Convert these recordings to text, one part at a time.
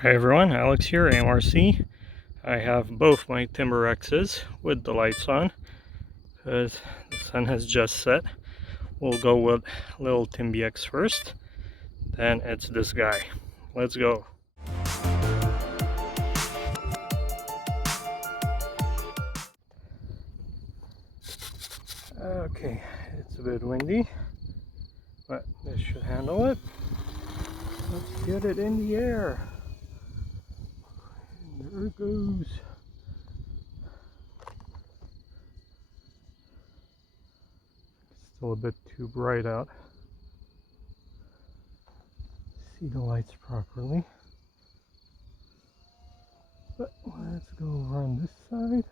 Hi everyone, Alex here, AMRC. I have both my Timber X's with the lights on because the sun has just set. We'll go with little Timby X first, then it's this guy. Let's go. Okay, it's a bit windy, but this should handle it. Let's get it in the air. And there it goes. Still a bit too bright out. See the lights properly. But let's go around this side.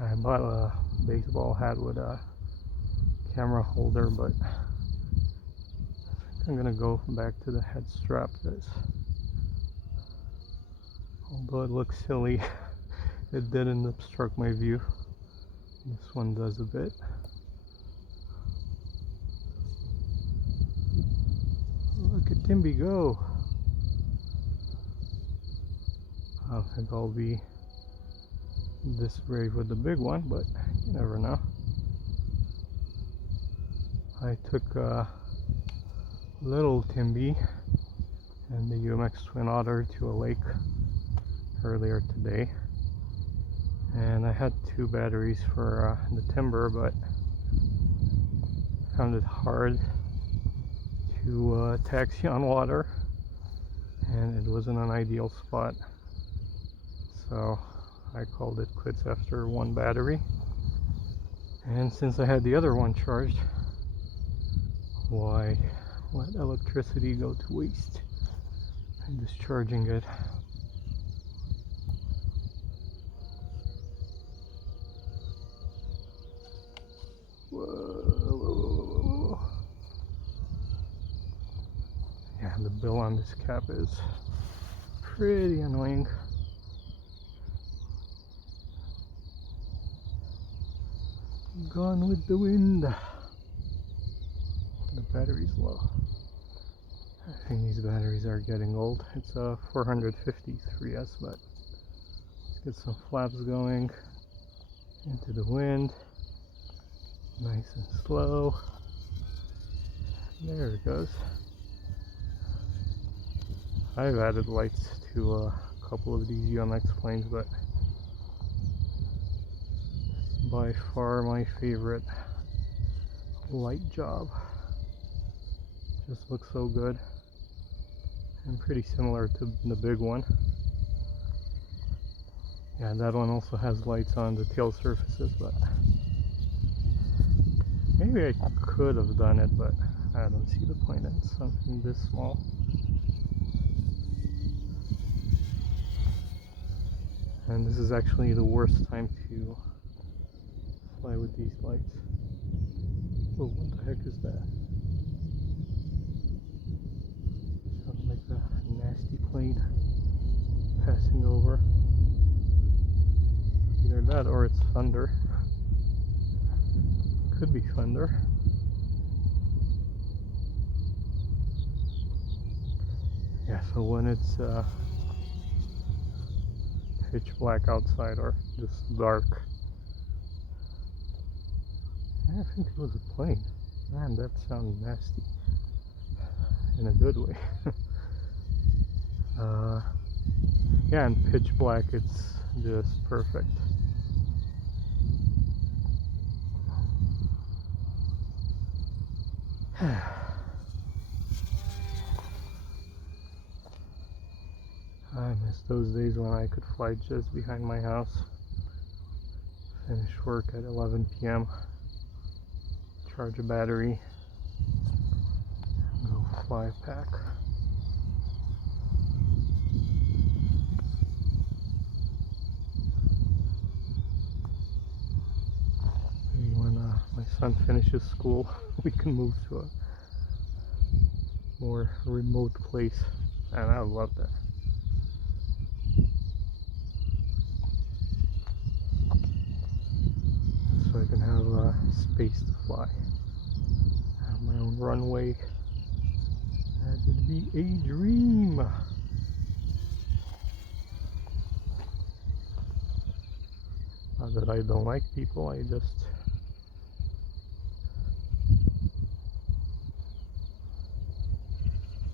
I bought a baseball hat with a camera holder, but I'm gonna go back to the head strap because although it looks silly, it didn't obstruct my view. This one does a bit. Look at Timby go. I don't think I'll be this brave with the big one, but you never know. I took little Timby and the UMX Twin Otter to a lake earlier today, and I had 2 batteries for the timber, but found it hard to taxi on water, and it wasn't an ideal spot, so I called it quits after 1 battery. And since I had the other one charged, why let electricity go to waste? I'm discharging it. Whoa, whoa, whoa, whoa. Yeah, the bill on this cap is pretty annoying. Gone with the wind. The battery's low. I think these batteries are getting old. It's a 450 3S, but let's get some flaps going into the wind. Nice and slow. There it goes. I've added lights to a couple of these UMX planes, but by far my favorite light job. Just looks so good and pretty similar to the big one. Yeah, that one also has lights on the tail surfaces, but maybe I could have done it, but I don't see the point in something this small. And this is actually the worst time to fly with these lights. Oh, what the heck is that? Sounds like a nasty plane passing over. Either that or it's thunder. Could be thunder. Yeah, so when it's pitch black outside or just dark. Yeah, I think it was a plane. Man, that sounds nasty. In a good way. Yeah, in pitch black it's just perfect. I miss those days when I could fly just behind my house, finish work at 11 p.m, charge a battery, and go fly pack. Maybe when my son finishes school, we can move to a more remote place, and I would love that. So I can have space to fly, have my own runway. That would be a dream. Not that I don't like people, I just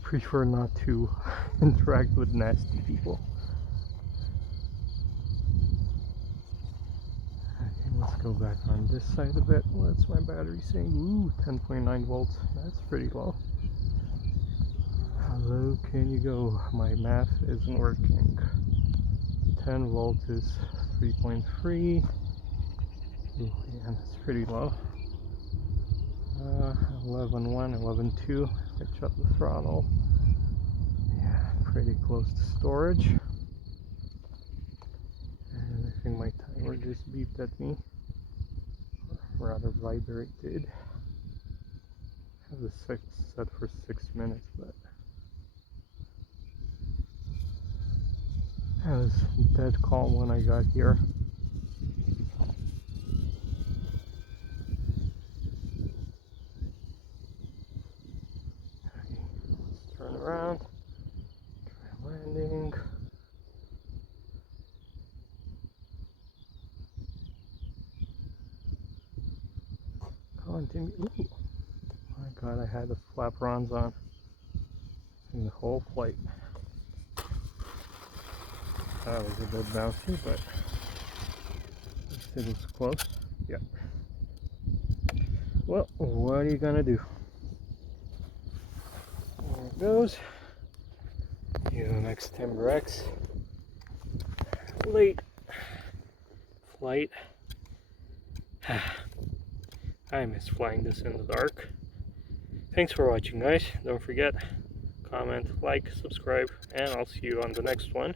prefer not to interact with nasty people. Okay, let's go back on this side a bit. What's my battery saying? Ooh, 10.9 volts. That's pretty low. How low can you go? My math isn't working. 10 volts is 3.3. Ooh, yeah, that's pretty low. 11.1, 11.2. Switch up the throttle. Yeah, pretty close to storage. And I think my timer just beeped at me. Or rather vibrated. I have this set for 6 minutes, but I was dead calm when I got here. Okay, let's turn around, try landing. Come on, Timmy. Ooh. My god, I had the flaperons on in the whole flight. That was a bit bouncy, but it was close. Yeah. Well, what are you gonna do? There it goes. UMX Timber X. Late flight. I miss flying this in the dark. Thanks for watching, guys. Don't forget, comment, like, subscribe, and I'll see you on the next one.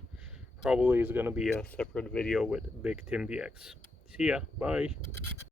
Probably is going to be a separate video with Big Tim BX. See ya. Bye.